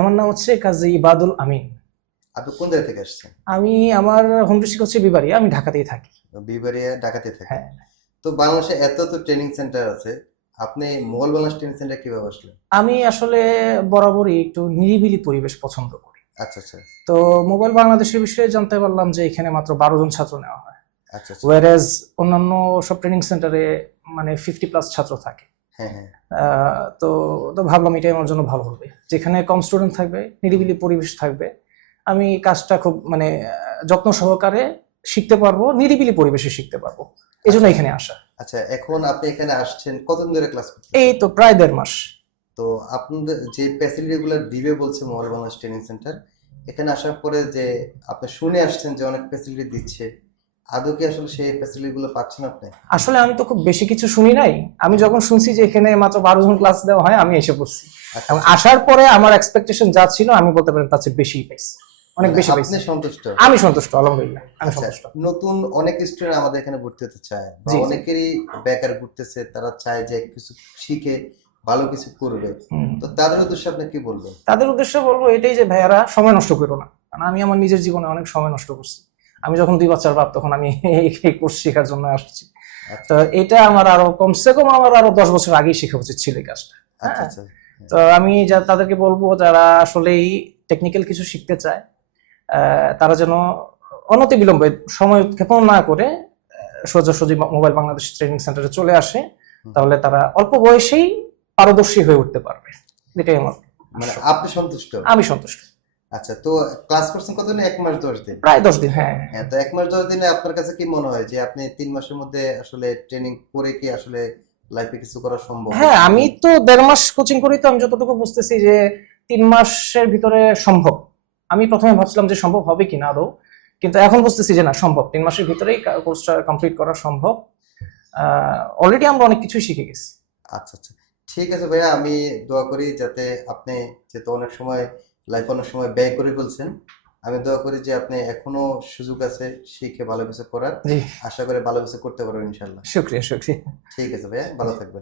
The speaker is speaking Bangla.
আমার নাম হচ্ছে কাজী ইবাদুল আমিন। আপনি কোন জায়গা থেকে আসছেন? আমার হোম ডিস্ট্রিক্ট হচ্ছে বিবাড়িয়া, আমি ঢাকাতেই থাকি। বিবারিয়া, ঢাকাতে থাকেন। হ্যাঁ, তো বাংলাদেশে এত তো ট্রেনিং সেন্টার আছে, আপনি মোগল বাংলাদেশ ট্রেনিং সেন্টার কিভাবে আসলেন? আমি আসলে বরাবরই একটু নিরিবিলি পরিবেশ পছন্দ করি। আচ্ছা আচ্ছা তো মোবাইল বাংলাদেশের বিষয়ে জানতে পারলাম যে এখানে মাত্র 12 জন ছাত্র নেওয়া হয়, আচ্ছা আচ্ছা। ওয়ারেজ অন্যান্য সব ট্রেনিং সেন্টারে মানে 50+ ছাত্র থাকে। হ্যাঁ হ্যাঁ। তো তো ভাবলাম এটাই আমার জন্য ভালো হবে, যেখানে কম স্টুডেন্ট থাকবে, নিরিবিলি পরিবেশ থাকবে, আমি কাজটা খুব মানে যত্ন সহকারে শিখতে পারবো, নিরিবিলি পরিবেশে শিখতে পারবো, এই জন্য আচ্ছা এখানে আসা। আচ্ছা, এখন আপনি এখানে আসছেন কতদিন ধরে ক্লাস এই করতেছেন? তো প্রায় 1.5 মাস। তো আপনাদের যে ফ্যাসিলিটি গুলো দিবে বলছে মোবাইল বাংলাদেশ ট্রেনিং সেন্টার, এখানে আসার পরে যে আপনি শুনে আসছেন যে অনেক ফ্যাসিলিটি দিচ্ছে, আদৌ কি আসলে সেই ফ্যাসিলিটি গুলো পাচ্ছেন আপনি? আসলে আমি তো খুব বেশি কিছু শুনি নাই, আমি যখন শুনছি যে এখানে মাত্র 12 জন ক্লাস দেওয়া হয়, আমি এসে পড়ছি। আচ্ছা এবং আচ্ছা। আসার পরে আমার এক্সপেকটেশন যা ছিল আমি বলতে পারেন তার চেয়ে বেশি পাইছি, অনেক মানে বেশি আপনি পাইছি। সন্তুষ্ট? আমি সন্তুষ্ট, আলহামদুলিল্লাহ আমি আচ্ছা, সন্তুষ্ট। নতুন অনেক স্টুডেন্ট আমাদের এখানে ভর্তি হতে চায় বা জি জি। অনেকেরই বেকার ঘুরতেছে, তারা চায় যে কিছু শিখে ভালো কিছু করবে। হুম। তো তাদের উদ্দেশ্যে আপনি কি বলবেন? তাদের উদ্দেশ্যে বলবো এটাই যে ভাইয়ারা সময় নষ্ট করো না, কারণ আমি আমার নিজের জীবনে অনেক সময় নষ্ট করছি। আমি যখন 2 বাচ্চার বাপ তখন আমি এই কোর্স শেখার জন্য আসছি। তো আচ্ছা এটা আমার আরো কমসে কম আমার আরো 10 বছর আগেই শেখা উচিত ছিল এই কাজটা। আচ্ছা হ্যাঁ, আচ্ছা। তো আমি তাদেরকে বলবো যারা আসলেই টেকনিক্যাল কিছু শিখতে চায়, তারা যেন অনতি বিলম্বে সময় ক্ষেপণ না করে সোজাসুজি মোবাইল বাংলাদেশ ট্রেনিং সেন্টারে চলে আসে, হুম। তাহলে তারা অল্প বয়সেই পারদর্শী হয়ে উঠতে পারবে। এটাই আমার মানে আশা। আপনি সন্তুষ্ট? আমি সন্তুষ্ট। আচ্ছা, তো ক্লাস করছেন কতদিন? 1 মাস 10 দিন? প্রায় 10 দিন, হ্যাঁ। হ্যাঁ, তো 1 মাস 10 দিনে আপনার কাছে কি মনে হয় যে আপনি 3 মাসের মধ্যে আসলে ট্রেনিং করে কি আসলে লাইফে কিছু করা সম্ভব? হ্যাঁ, আমি তো 1.5 মাস কোচিং করি, তো আমি যতটুকু বুঝতেছি যে 3 মাসের ভিতরে সম্ভব। আমি প্রথমে ভাবছিলাম যে সম্ভব হবে কিনা আদৌ, কিন্তু এখন বুঝতেছি যে না, সম্ভব, 3 মাসের ভিতরেই কোর্সটা কমপ্লিট করা সম্ভব। অলরেডি আমরা অনেক কিছুই শিখে গেছি। আচ্ছা আচ্ছা। ঠিক আছে ভাইয়া, আমি দোয়া করি যাতে আপনি, যেহেতু অনেক সময় লাইফ অনেক সময় ব্যয় করে ফেলছেন, আমি দোয়া করি যে আপনি এখনো সুযোগ আছে শিখে ভালো কিছু করার। জি, আশা করি ভালো কিছু করতে পারবেন ইনশাল্লাহ। শুক্রিয়া শুক্রিয়া। ঠিক আছে ভাইয়া, ভালো থাকবেন।